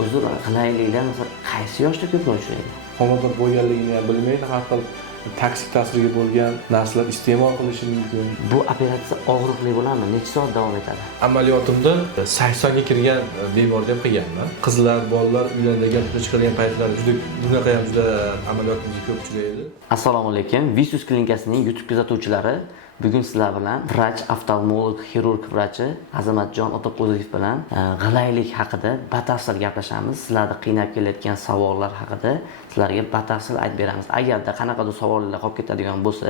Uzr, g'ilayliklar masalan qaysi yoshda ko'proq uchraydi? Homilador bo'lganligini ham bilmaydi, har xil toksik ta'siriga bo'lgan narsalar iste'mol qilishi mumkin. Bu operatsiya og'riqli bo'ladimi? Necha soat davom etadi? Amaliyotimda 80ga kirgan bemorni ham qilganman. Qizlar, bolalar uylanadigan, turmushga chiqadigan paytlar bunaqa ham juda amaliyotimizda ko'p uchraydi. Assalomu alaykum. Visus klinikasining YouTube kuzatuvchilari, bugun sizlar bilan vrach, oftalmolog, xirurg vrachi Azamatjon Otaqo'ziyev bilan g'ilaylik haqida batafsil gaplashamiz. Sizlarni qiynab kelayotgan savollar haqida sizlarga batafsil aytib beramiz. Agarda qanaqadir savollar qolib ketadigan bo'lsa,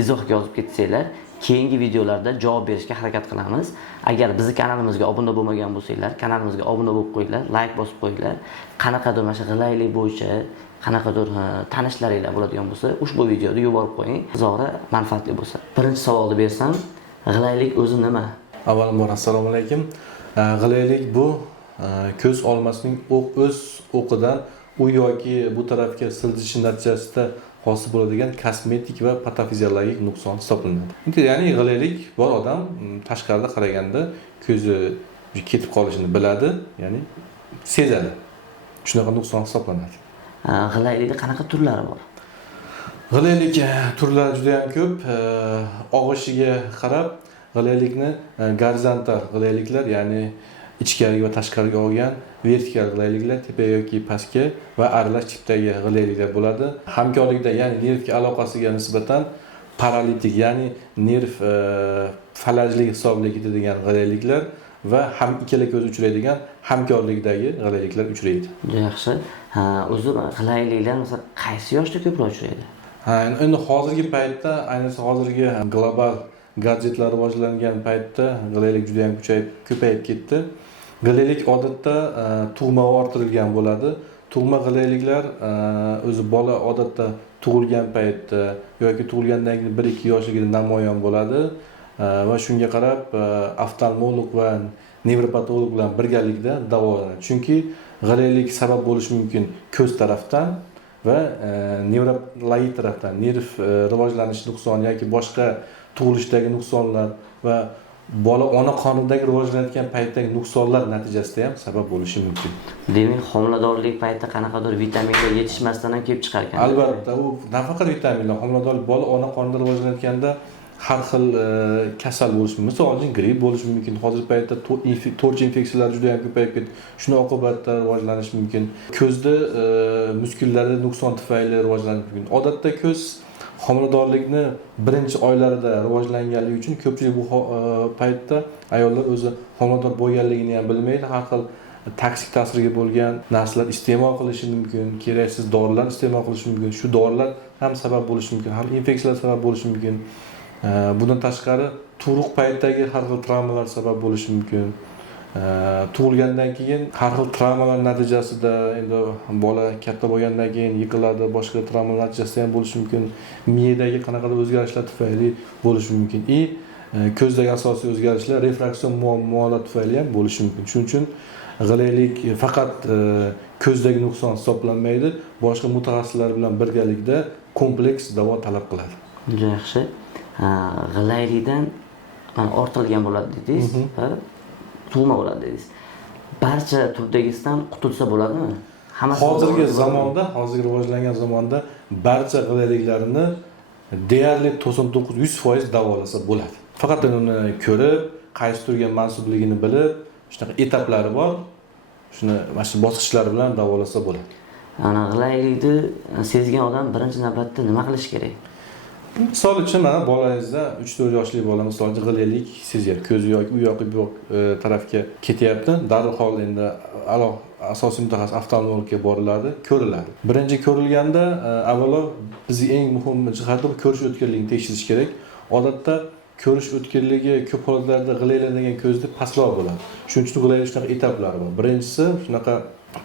izohga yozib ketsanglar, keyingi videolarda javob berishga harakat qilamiz. Agar bizning kanalimizga obuna bo'lmagan bo'lsanglar, kanalimizga obuna bo'lib qo'yinglar, like bosib qo'yinglar. Qanaqadir mana shu g'ilaylik bo'yicha qanaqadir tanishlaringlar bo'ladigan bo'lsa, ushbu videoni yuborib qo'ying. Zora manfaatli bo'lsa. Birinchi savolni bersam, g'ilaylik o'zi nima? Avvalambor assalomu alaykum. G'ilaylik bu ko'z olmasining o'z o'qidan u yoki bu tarafga siljishi natijasida hosil bo'ladigan kosmetik va patofiziologik nuqson hisoblanadi. Ya'ni g'ilaylik bor odam tashqarida qaraganda ko'zi ketib qolishini biladi, ya'ni sezadi. Shunaqa nuqson hisoblanadi. G'ilaylikda qanaqa turlari bor? G'ilaylik turlari juda ham ko'p. Og'ishiga qarab g'ilaylikni gorizontal g'ilayliklar, ya'ni ichkariga va tashqariga olgan vertikal g'ilayliklar, tepa yoki pastga va aralash tipdagi g'ilayliklar bo'ladi. Hamkorlikda, ya'ni nervga aloqasiga nisbatan paralitik, ya'ni nerv falajlik hisobiga ketadigan g'ilayliklar va ham ikkala ko'z uchraydigan hamkorlikdagi g'ilayliklar uchraydi. Yaxshi. Uzr, g'ilayliklar masalan qaysi yoshda ko'proq uchraydi? Endi hozirgi paytda, ayniqsa hozirgi global gadjetlar rivojlangan paytda g'ilaylik juda ham ko'payib ketdi. G'ilaylik odatda tug'ma orttirilgan bo'ladi. Tug'ma g'ilayliklar o'zi bola odatda tug'ilgan paytda yoki tug'ilgandan keyin 1-2 yoshligida namoyon bo'ladi va shunga qarab oftalmolog va nevropatolog bilan birgalikda davolanadi. Chunki g'ilaylik sabab bo'lishi mumkin ko'z tarafdan va nevrologik tarafdan, nerv rivojlanish nuqsoni yoki boshqa tug'ilishdagi nuqsonlar va bola ona qonidagi rivojlanayotgan paytdagi nuqsonlar natijasida ham sabab bo'lishi mumkin. Demak, homiladorlik paytida qanaqadir vitaminlar yetishmasdan ham kelib chiqar ekan. Albatta, u nafaqat vitaminlar, homiladorlik bola ona qonida rivojlanayotganda har xil kasal bo'lishi mumkin. Misol uchun gripp bo'lishi mumkin. Hozirgi paytda to'rchi infeksiyalar juda ham ko'payib ketdi. Shuni oqibatda rivojlanishi mumkin. Ko'zda muskullarda nuqson tufayli rivojlanishi mumkin. Odatda ko'z homiladorlikni birinchi oylarida rivojlanganligi uchun ko'pchilik bu paytda ayollar o'zi homilador bo'lganligini ham bilmaydi. Har xil toksik ta'siriga bo'lgan narsalar iste'mol qilishi mumkin, keraksiz dorilar iste'mol qilishi mumkin. Shu dorilar ham sabab bo'lishi mumkin, har infeksiyalar sabab bo'lishi mumkin. Bundan tashqari tug'ruq paytidagi har xil travmalar sabab bo'lishi mumkin. Tug'ilgandan keyin har xil travmalar natijasida endi bola katta bo'lgandan keyin yiqiladi, boshqa travmalar natijasida ham bo'lishi mumkin. Miyadagi qanaqadir o'zgarishlar tufayli bo'lishi mumkin. Ko'zdagi asosiy o'zgarishlar refraksion muammolar tufayli ham bo'lishi mumkin. Shuning uchun g'ilaylik faqat ko'zdagi nuqson hisoblanmaydi, boshqa mutaxassislar bilan birgalikda kompleks davo talab qiladi. Yaxshi. G'ilaylikdan ortilgan bo'ladi dedingiz, tug'ma bo'ladi dedingiz. Barcha turdagisidan qutulsa bo'ladimi? Hozirgi zamonda, hozirgi rivojlangan zamonda barcha g'ilayliklarni deyarli 99-100% davolasa bo'ladi. Faqat uni ko'rib, qaysi turga mansubligini bilib, shunaqa etaplari bor. Shuni mana shu bosqichlari bilan davolasa bo'ladi. Ana g'ilaylikni sezgan odam birinchi navbatda nima qilish kerak? Misol uchun mana bolangizda 3-4 yoshli bola misol uchun g'ilaylik sezyapti, ko'zi yoki u yoqi bu tarafga ketyapti. Darhol endi asosiy mutaxassis oftalmologga boriladi, ko'riladi. Birinchi ko'rilganda avvalo bizning eng muhim jihati bu ko'rish o'tkirligini tekshirish kerak. Odatda ko'rish o'tkirligi ko'p holatlarda g'ilaylanadigan ko'zda pastroq bo'ladi. Shuning uchun g'ilaylik shunaqa etaplari bor. Birinchisi shunaqa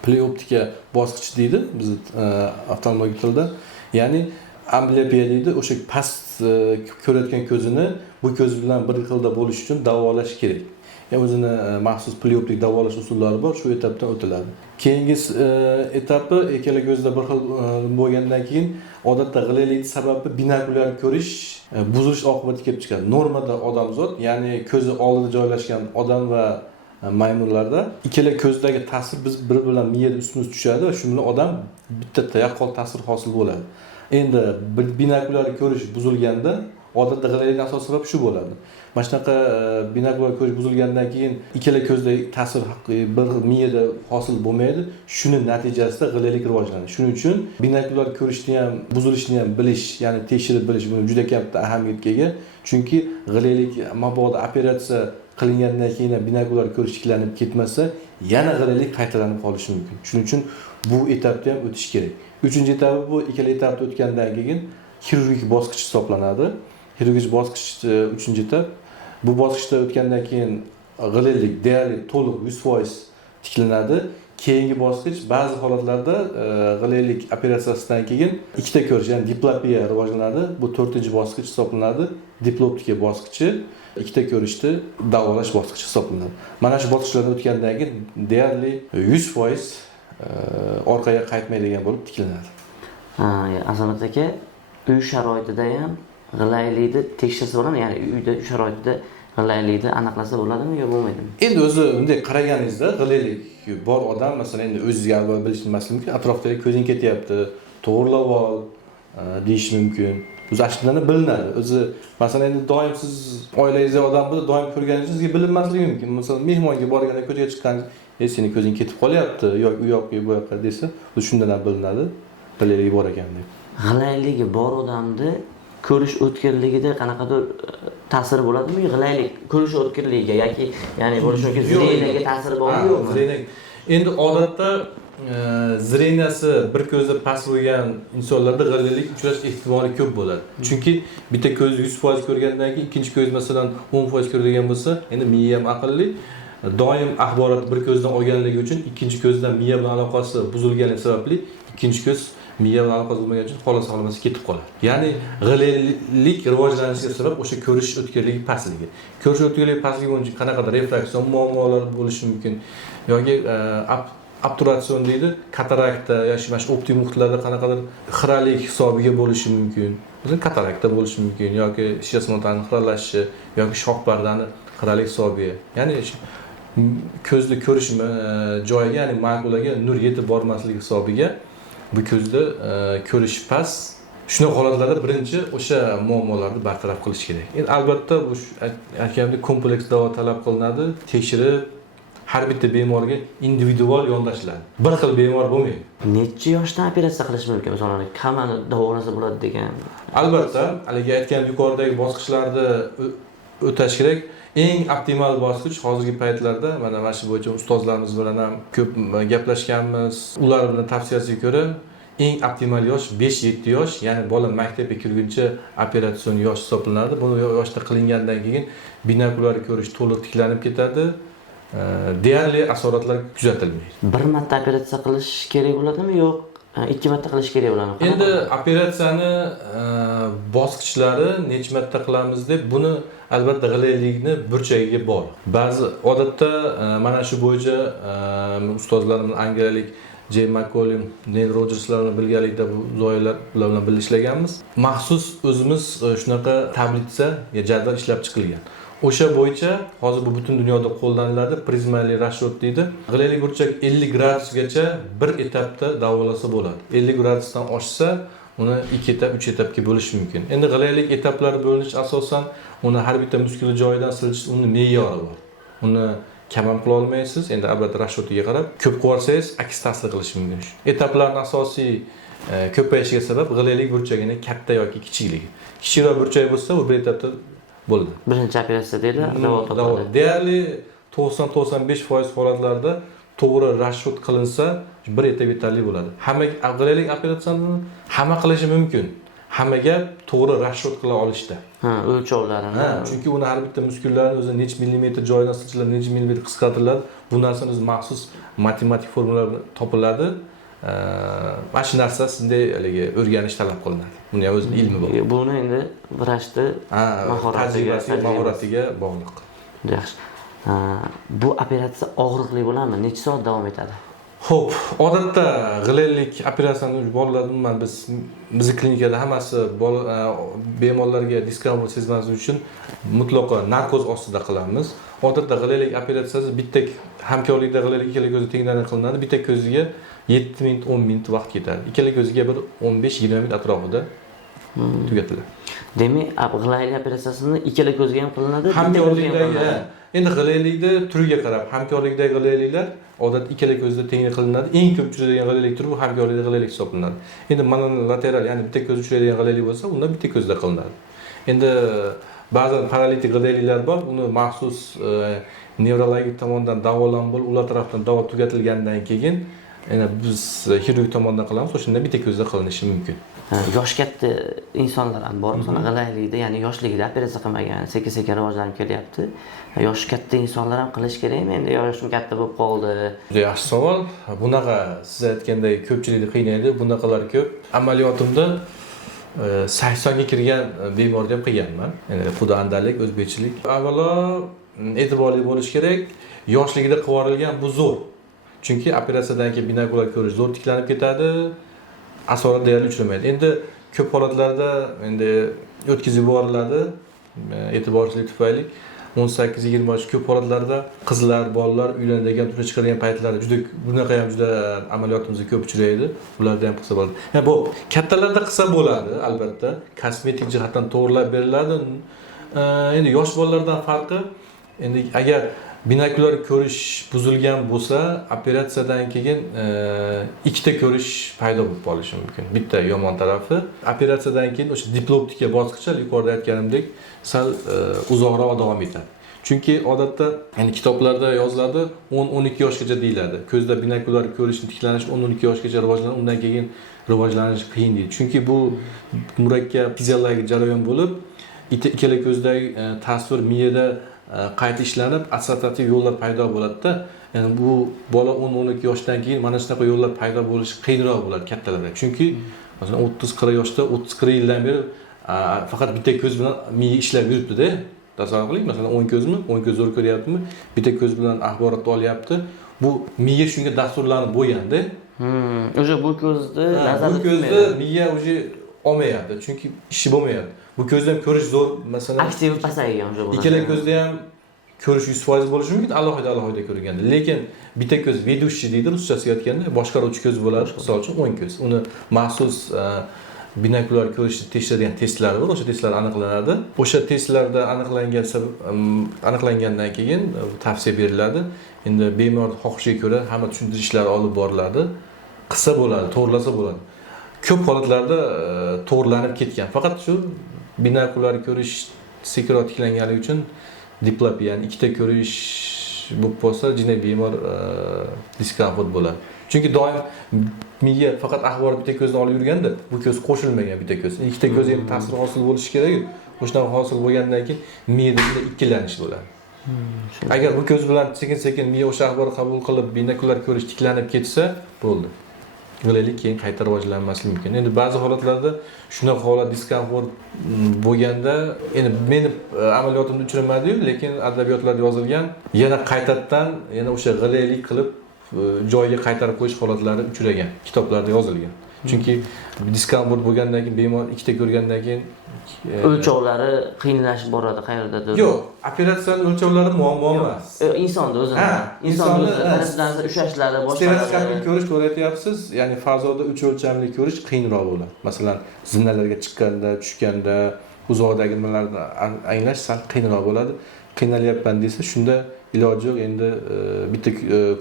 pleoptika bosqichi deydi biz oftalmologik tilda. Ya'ni amblyopia deydi, o'sha past ko'rayotgan ko'zini bu ko'z bilan bir xilda bo'lish uchun davolash kerak. O'zini maxsus pleoptik davolash usullari bor, shu etapdan o'tiladi. Keyingi etapi ikkala ko'zda bir xil bo'lgandan keyin odatda g'ilaylik sababi binokulyar ko'rish buzilish oqibati kelib chiqadi. Normada odamzod, ya'ni ko'zi oldida joylashgan odam va maymunlarda ikkala ko'zdagi ta'sir biz bir bilan miyada ustimiz tushadi va shu bilan odam bitta yaqqol ta'sir hosil bo'ladi. Endi binokulyar ko'rish buzilganda odatda g'ilaylik asosiy sabab shu bo'ladi. Mana shunaqa binokulyar ko'rish buzilgandan keyin ikkala ko'zdagi ta'sir bir miyada hosil bo'lmaydi. Shuning natijasida g'ilaylik rivojlanadi. Shuning uchun binokulyar ko'rishni ham, buzilishni ham bilish, ya'ni tekshirib bilish buni juda katta ahamiyatga ega. Chunki g'ilaylik mabodo operatsiya qilingandan keyin ham binokulyar ko'rish tiklanib ketmasa, yana g'ilaylik qaytalanib qolishi mumkin. Shuning uchun bu etapda ham o'tish kerak. 3-etapi bu ikkala etapni o'tgandan keyin xirurgik bosqich hisoblanadi. Xirurgik bosqich 3-etap. Bu bosqichda o'tgandan keyin g'ilaylik deyarli to'liq 100% tiklanadi. Keyingi bosqich ba'zi holatlarda g'ilaylik operatsiyasidan keyin ikkita ko'rish, ya'ni diplopiya rivojlanadi. Bu 4-bosqich hisoblanadi. Diploptika bosqichi ikkita ko'rishni davolash bosqichi hisoblanadi. Mana shu bosqichlardan o'tgandan keyin deyarli 100% orqaga qaytmaydigan bo'lib tiklanadi. Azamat aka, uy sharoitida ham g'ilaylikni tekshirsa bo'ladimi? Ya'ni uyda sharoitida g'ilaylikni aniqlasa bo'ladimi yo bo'lmaydimi? Endi o'zi bunday qaraganingizda g'ilaylik bor odam, masalan, endi o'zingizga avval bilishni mumkin, atrofdagi ko'zing ketyapti, to'g'rilab ol deyish mumkin. O'zi ashundan bilinadi. O'zi masalan endi doim siz oilangizda odam bo'lsa, doim ko'rganingizga bilinmasligi mumkin. Masalan, mehmonga borganda ko'chaga chiqqaningizda, sening ko'zing ketib qolyapti yoki u yoqqa bu yoqqa desa, o'zi shundan ham bilinadi. G'ilayligi bor ekan deb. G'ilayligi bor odamda ko'rish o'tkirligida qanaqadir ta'siri bo'ladimi? G'ilaylik ko'rish o'tkirligiga yoki ya'ni bo'lishi mumkin zreniyaga ta'siri bormi yo'qmi? Endi odatda zreniyasi bir ko'zda past bo'lgan insonlarda g'ilaylik uchrash ehtimoli ko'p bo'ladi. Chunki bitta ko'z 100% ko'rgandan keyin ikkinchi ko'z masalan 10% ko'radigan bo'lsa, endi miya ham aqlli, doim axborot bir ko'zdan olganligi uchun ikkinchi ko'zdan miya bilan aloqasi buzilgani sababli ikkinchi ko'z miya bilan aloqasi bo'lmagani uchun xolos xohlamasa ketib qoladi. Ya'ni g'ilaylik rivojlanishiga sabab o'sha ko'rish o'tkirligi pastligi. Ko'rish o'tkirligi pastligi bo'yicha qanaqadir refraksion muammolar bo'lishi mumkin yoki obturatsion deydi, katarakta yoki mana shu optik muhitlarda qanaqadir xiralik hisobiga bo'lishi mumkin. O'zi katarakta bo'lishi mumkin yoki shesmontani xiralashishi yoki shoh pardani xiralik hisobiga. Ya'ni ko'zni ko'rish joyiga, ya'ni makulaga nur yetib bormasligi hisobiga bu ko'zda ko'rish past. Shunaqa holatlarda birinchi o'sha muammolarni bartaraf qilish kerak. Endi albatta bu aytganimdek kompleks davo talab qilinadi, tekshirib har bitta bemorga individual yondashiladi. Bir xil bemor bo'lmaydi. Necha yoshdan operatsiya qilish mumkin? Masalan, hammani davolasa bo'ladi degan. Albatta, haligi aytgan yuqoridagi bosqichlarni o'tash kerak. Eng optimal bosqich hozirgi paytlarda mana shu bo'yicha ustozlarimiz bilan ham ko'p gaplashganmiz. Ular bilan tavsiyasiga ko'ra eng optimal yosh 5-7 yosh, ya'ni bola maktabga kirguncha operatsion yosh hisoblanadi. Bu yoshda qilingandan keyin binokulyar ko'rish to'liq tiklanib ketadi. Deyarli asoratlar kuzatilmaydi. Bir marta operatsiya qilish kerak bo'ladimi, yo'q 2 marta qilish kerak bo'ladimi? Endi operatsiyani bosqichlari necha marta qilamiz deb buni albatta g'ilaylikni burchagiga bog'liq. Ba'zi odatda mana shu bo'yicha ustozlarimiz angliyalik Jay McCollum, Neil Rogerslar bilan birgalikda bu zoyalar bilan birga ishlaganmiz. Maxsus o'zimiz shunaqa tablitsa, jadval ishlab chiqilgan. O'sha bo'yicha hozir bu butun dunyoda qo'llaniladi, prizmali rashod deydi. G'ilaylik burchak 50 gradusgacha bir etapda davolasa bo'ladi. 50 gradusdan oshsa, uni 2 etap, 3 etapga bo'lish mumkin. Endi g'ilaylik etaplari bo'linishi asosan uni har bitta muskul joyidan siljish uni me'yori bor. Uni kam ham qila olmaysiz. Endi albatta rashotiga qarab, ko'p qilsangiz aks ta'sir qilishi mumkin. Etaplarning asosiy ko'payishiga sabab g'ilaylik burchagining katta yoki kichikligi. Kichikroq burchak bo'lsa, u bir etapda bo'ladi. Birinchi operatsiya deydi, davo. Deyarli 90-95% holatlarda to'g'ri rashod qilinsa, bir etap yetarli bo'ladi. Hamma g'ilaylik operatsiyani hamma qilishi mumkin. Hammaga to'g'ri rashod qila olishda. O'lchovlarini. Chunki uni har bitta muskullarni o'zi necha millimetr joyidan siljitiladi, necha millimetr qisqartiriladi. Bu narsani o'zi maxsus matematik formulalar topiladi. Mana shu narsa sizda haligi o'rganish talab qilinadi. Buni ham o'zining ilmi bor. Buni endi vrachni mahoratiga bog'liq. Yaxshi. Bu operatsiya og'riqli bo'ladimi? Necha soat davom etadi? Xo'p, odatda g'ilaylik operatsiyani bolalar umuman bizning klinikada hammasi bemorlarga diskomfort sezmaslik uchun mutlaqo narkoz ostida qilamiz. Odatda g'ilaylik operatsiyasi bitta hamkorlikda g'ilaylik ikkala ko'zi tengdan qilinadi. Bitta ko'ziga 7 minut, 10 minut vaqt ketadi. Ikkala ko'ziga bir 15-20 minut atrofida tugatiladi. Demak, g'ilaylik operatsiyasini ikkala ko'zga ham qilinadi, bitta ko'zga ham Hamkorlikdagi qilinadi. endi g'ilaylikda turiga qarab, hamkorlikdagi g'ilayliklar odat ikkala ko'zda tengli qilinadi. Eng ko'p uchraydigan g'ilaylik turi bu hamkorlikda g'ilaylik hisoblanadi. Endi monolateral, ya'ni bitta ko'z uchraydigan g'ilaylik bo'lsa, unda bitta ko'zda qilinadi. Endi ba'zan paralitik g'ilayliklar bor, uni maxsus nevrologik tomonidan davolanib bo'lib, ular tarafdan davo tugatilgandan keyin yana biz xirurg tomonidan qilamiz, o'shanda bitta ko'zda qilinishi mumkin. Yosh katta insonlar ham bor, masalan, g'ilaylikda, ya'ni yoshligida operatsiya qilmagan, sekin-sekin rivojlanib kelyapti. Yosh katta insonlar ham qilish kerakmi? Endi yoshim katta bo'lib qoldi. Juda yaxshi savol. Bunaqa siz aytgandek ko'pchilikni qiynaydi, bunaqalar ko'p. Amaliyotimda 80 ga kirgan bemorni ham qilganman. Ya'ni xudandalik, o'zbekchilik. Avvalo e'tiborli bo'lish kerak. Yoshligida qilib yuborilgan bu zo'r. Chunki operatsiyadan keyin binokulyar ko'rish zo'r tiklanib ketadi. Asorat deyarli uchramaydi. Endi ko'p holatlarda endi o'tkazib yuboriladi e'tiborsizlik tufayli. 18-20 yosh ko'p holatlarda qizlar, bolalar uylanadigan, turmushga chiqadigan paytlarda juda bunaqa ham juda amaliyotimizda ko'p uchraydi. Ularda ham qilsa bo'ladi. Bu kattalarda qilsa bo'ladi, albatta. Kosmetik jihatdan to'g'rilab beriladi. Endi yosh bolalardan farqi, endi agar binokulyar ko'rish buzilgan bo'lsa, operatsiyadan keyin ikkita ko'rish paydo bo'lib qolishi mumkin. Bitta yomon tarafi, operatsiyadan keyin o'sha diploptika bosqichi yuqorida aytganimdek sal uzoqroq davom etadi. Chunki odatda, ya'ni kitoblarda yoziladi 10-12 yoshgacha deyiladi. Ko'zda binokulyar ko'rishni tiklanish 10-12 yoshgacha rivojlanadi, undan keyin rivojlanish qiyin deydi. Chunki bu murakkab fiziologik jarayon bo'lib, ikkala ko'zdagi tasvir miyada qayta ishlanib, assotsiativ yo'llar paydo bo'ladi-da. Ya'ni bu bola 10-12 yoshdan keyin mana shunaqa yo'llar paydo bo'lishi qiyinroq bo'ladi kattalarda. Chunki masalan 30-40 yoshda, 30-40 yildan beri faqat bitta ko'z bilan miya ishlab yuribdi-da. Tasavvur qiling, masalan 10 ko'zmi, 10 ko'z zo'r ko'ryaptimi, bitta ko'z bilan axborot olyapti. Bu miya shunga dasturlanib bo'lganda. O'sha bu ko'zni nazarda bu ko'zni miya o'sha olmayapti, chunki ishi bo'lmayapti. Bu ko'zdan ko'rish zo'r, masalan, aktiv pasaygan o'sha bu. ikkala ko'zda ham ko'rish 100% bo'lishi mumkin, alohida ko'rganda. Lekin bitta ko'z ведущий deydi ruschasiga aytganda, boshqaruvchi ko'z bo'ladi, misol uchun o'ng ko'z. Uni maxsus binokulyar ko'rishni tekshiradigan testlar bor, o'sha testlar aniqlanadi. O'sha testlarda aniqlangandan keyin tavsiya beriladi. Endi bemor xohishiga ko'ra hamma tushuntirishlar olib boriladi. Qilsa bo'ladi, to'g'rilasa bo'ladi. Ko'p holatlarda to'g'rilanib ketgan. Faqat shu binokulyar ko'rish sekinroq tiklangani uchun diplopiya, ya'ni ikkita ko'rish bo'lib qolsa, jina bemor diskomfort bo'ladi. Chunki doim miya faqat axborot bitta ko'zdan olib yurganda, bu ko'z qo'shilmagan bitta ko'z. Ikkita ko'z ham ta'sir hosil bo'lishi kerak. O'shdan hosil bo'lgandan keyin miyada ikkilanish bo'ladi. Agar bu ko'z bilan sekin-sekin miya o'sha axborot qabul qilib, binokulyar ko'rish tiklanib ketsa, bo'ldi. G'ilaylik keyin qayta rivojlanmasligi mumkin. Endi ba'zi holatlarda shunaqa holat diskomfort bo'lganda, endi meni amaliyotimda uchramadi-yu, lekin adabiyotlarda yozilgan, yana qaytadan yana o'sha g'ilaylik qilib joyiga qaytarib qo'yish holatlari uchragan, kitoblarda yozilgan. Chunki diskomfort bo'lgandan keyin bemor ikkita ko'rgandan keyin o'lchovlari qiynalashib boradi qayerdadir. Yo'q, operatsiyaning o'lchovlari muammo emas. Insonni o'zini. Insonni tanasidan ushlashlari, stereoskopik ko'rish ko'ratyapsiz, ya'ni fazoda 3 o'lchamli ko'rish qiyinroq bo'ladi. Masalan, zinalarga chiqqanda, tushganda, uzoqdagi nimalarni anglash sal qiyinroq bo'ladi. Qiynalyapman desa, shunda iloji yo'q, endi bitta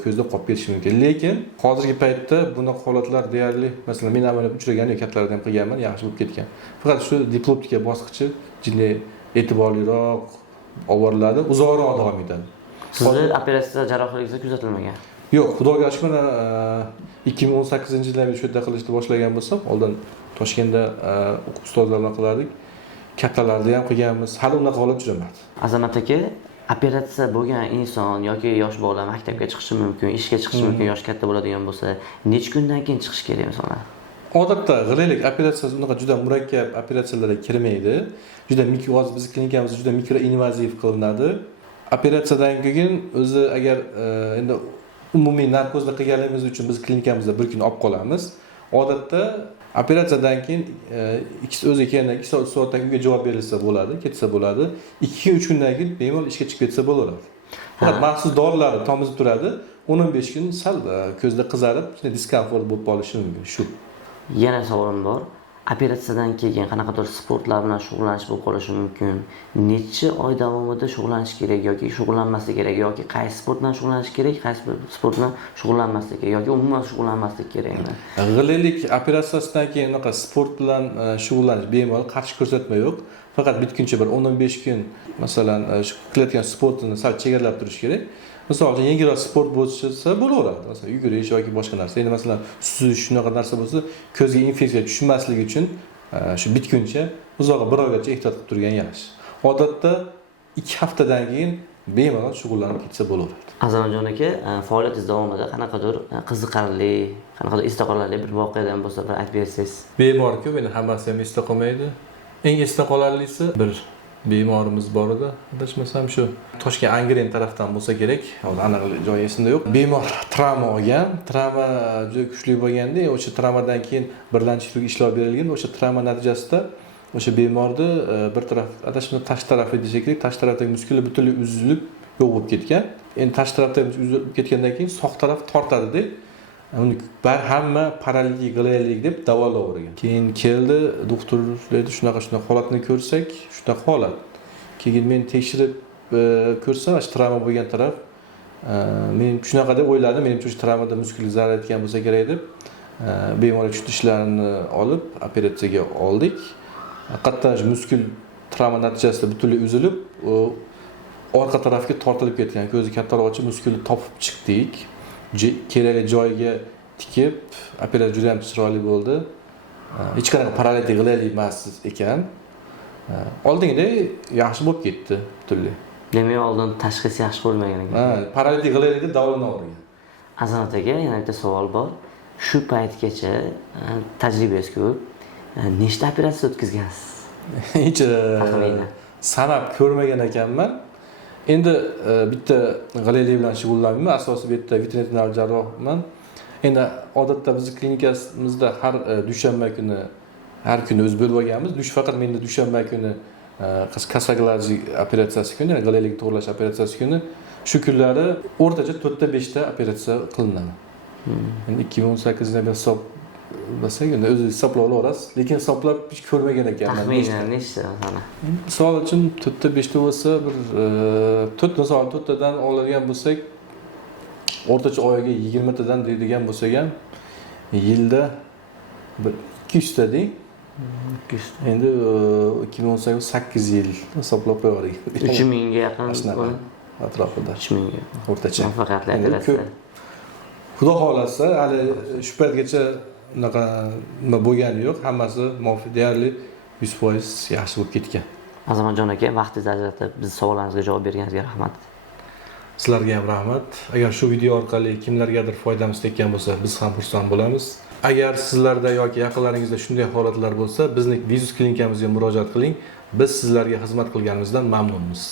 ko'zda qolib ketishi mumkin. Lekin hozirgi paytda bunaqa holatlar deyarli, masalan, men amaliyot uchragan, kattalarda ham qilganman, yaxshi bo'lib ketgan. Faqat shu diploptika bosqichi jinday e'tiborliroq ovoriladi, uzoqroq davom etadi. Sizni operatsiya jarrohligingizda kuzatilmagan. Yo'q, xudoga shukr, 2018-yildan beri shu yerda qilishni boshlagan bo'lsam, oldin Toshkentda ustozlar bilan qilardik. Kattalarda ham qilganmiz. Hali unaqa holat uchramadi. Azamat aka, operatsiya bo'lgan inson yoki yosh bola maktabga chiqishi mumkin, ishga chiqishi mumkin, yosh katta bo'ladigan bo'lsa, necha kundan keyin chiqish kerak masalan? Odatda g'ilaylik operatsiyasi unaqa juda murakkab operatsiyalarga kirmaydi. Juda hozir bizning klinikamizda juda mikroinvaziv qilinadi. Operatsiyadan keyin o'zi agar endi umumiy narkozda qilganligimiz uchun biz klinikamizda bir kun olib qolamiz. Odatda operatsiyadan keyin o'zi kelgandan 2 soatdan uyga javob berilsa bo'ladi, ketsa bo'ladi. 2-3 kundan keyin bemalol ishga chiqib ketsa bo'laveradi. Faqat maxsus dorilar tomizib turadi. 10-15 kun sal ko'zda qizarib, diskomfort bo'lib qolishi mumkin. Shu. Yana savolim bor. Operatsiyadan keyin qanaqadir sportlar bilan shug'ullanish bo'lib qolishi mumkin. Necha oy davomida shug'ullanish kerak yoki shug'ullanmaslik kerak yoki qaysi sport bilan shug'ullanish kerak, qaysi sport bilan shug'ullanmaslik kerak yoki umuman shug'ullanmaslik kerakmi? G'ilaylik operatsiyasidan keyin unaqa sport bilan shug'ullanish bemalol qarshi ko'rsatma yo'q. Faqat bitguncha bir 10-15 kun masalan shu qilayotgan sportini sal chegaralab turish kerak. Misol uchun yengilroq sport bo'lsa bo'laveradi. Masalan, yugurish yoki boshqa narsa. Endi masalan, suzish shunaqa narsa bo'lsa, ko'zga infeksiya tushmasligi uchun shu bitguncha uzoqqa 1 oygacha ehtiyot qilib turgan yaxshi. Odatda 2 haftadan keyin bemalol shug'ullanib ketsa bo'laveradi. Azamatjon aka, faoliyatingiz davomida qanaqadir qiziqarli, qanaqadir esda qolarli bir voqeadan bo'lsa bir aytib bersangiz. Bemor-ku, meni hammasi ham esda qolmaydi. Eng esda qolarlisi bir bemorimiz bor edi. Adashmasam shu Toshkent Angren tarafdan bo'lsa kerak. Hozir aniq joyi esimda yo'q. Bemor travma olgan. Travma juda kuchli bo'lganda, o'sha travmadan keyin birlamchilik ishlov berilgan. O'sha travma natijasida o'sha bemorni bir taraf adashmasam tashqi tarafi desakli, tashqi tarafdagi muskuli butunlay uzilib yo'q bo'lib ketgan. Endi tashqi tarafdagi uzilib ketgandan keyin soq taraf tortadi-da. Uni hamma paralitik, g'ilaylik deb davolavergan. Keyin keldi, doktorlar shunaqa holatni ko'rsak, shunaqa holat. Keyin men tekshirib ko'rsam, shu travma bo'lgan taraf men shunaqa deb o'yladim. Menimcha shu travmada muskul zarar etgan bo'lsa kerak deb bemor tishlarini olib operatsiyaga oldik. Haqiqatan muskul travma natijasida butunlay uzilib, orqa tarafga tortilib ketgan. Ko'zi kattaroq ochib muskulni topib chiqdik. Kerakli joyiga tikib, operatsiya juda ham chiroyli bo'ldi. Hech qanaqa paralitik g'ilaylik emas ekan. Oldingida yaxshi bo'lib ketdi butunlay. Demak, oldin tashxis yaxshi qo'yilmagan ekan. Ha, paralitik g'ilaylikda davolanavergan. Azamat aka, yana bitta savol bor. Shu paytgacha tajribangiz ko'p. Nechta operatsiya o'tkazgansiz? Hech sanab ko'rmagan ekanman. Endi bitta g'ilaylik bilan shug'ullanmayman. Asosiy bu yerda veterinar jarrohman. Endi odatda bizning klinikamizda har dushanba kuni har kuni o'z bo'lib olganmiz. Faqat menda dushanba kuni kasaglarji operatsiyasi kuni, ya'ni g'ilaylik to'g'rilash operatsiyasi kuni shu kunlari o'rtacha 4-5 ta operatsiya qilinadi. Endi 2018 dan hisob basak, endi o'zi hisoblab olaverasiz, lekin hisoblab hech ko'rmagan ekanman. Taxminan nechta sana? Misol uchun 4-5 ta bo'lsa, bir 4 tadan oladigan bo'lsak, o'rtacha oyiga 20 tadan deydigan bo'lsak ham, yilda bir 200 ta deng. 200. Endi 2018 8 yil hisoblab qo'ydik. 3000 ga yaqin atrofida. 3000 ga. O'rtacha. Muvaffaqiyatli operatsiya. Xudo xolasa, hali shu paytgacha unaqa nima bo'lgani yo'q. Hammasi deyarli 100% yaxshi bo'lib ketgan. Azamatjon aka, vaqtingizni ajratib biz savollarimizga javob berganingizga rahmat. Sizlarga ham rahmat. Agar shu video orqali kimlargadir foydamiz tekkan bo'lsa, biz ham xursand bo'lamiz. Agar sizlarda yoki yaqinlaringizda shunday holatlar bo'lsa, bizning Vizus klinikamizga murojaat qiling. Biz sizlarga xizmat qilganimizdan mamnunmiz.